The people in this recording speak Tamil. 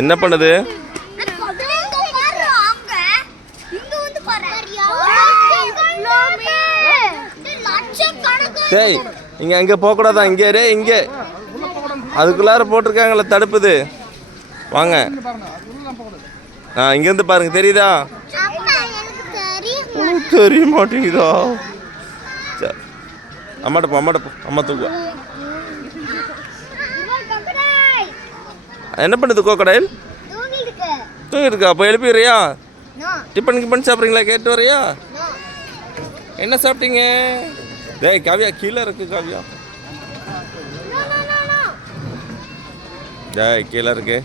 என்ன பண்ணுது? டேய் இங்கே அங்கே போகக்கூடாதா? இங்கே ரே இங்கே அதுக்குள்ளார போட்டிருக்காங்களே தடுப்புது. வாங்க இங்கேருந்து பாருங்க, தெரியுதா? தெரிய மாட்டேங்குதா? அம்மாட்ட போ, அம்மாட்ட போ, அம்மா தூக்குவா. என்ன பண்ணுது கோக்கடைல்? தூங்கிட்டு அப்போ எழுப்பிடுறியா? டிஃபன் சாப்பிட்றீங்களா? கேட்டு வரையா? என்ன சாப்பிட்டீங்க? டேய் காவியா கீழே இருக்கு காவியா. டேய் கீழே இருக்கு.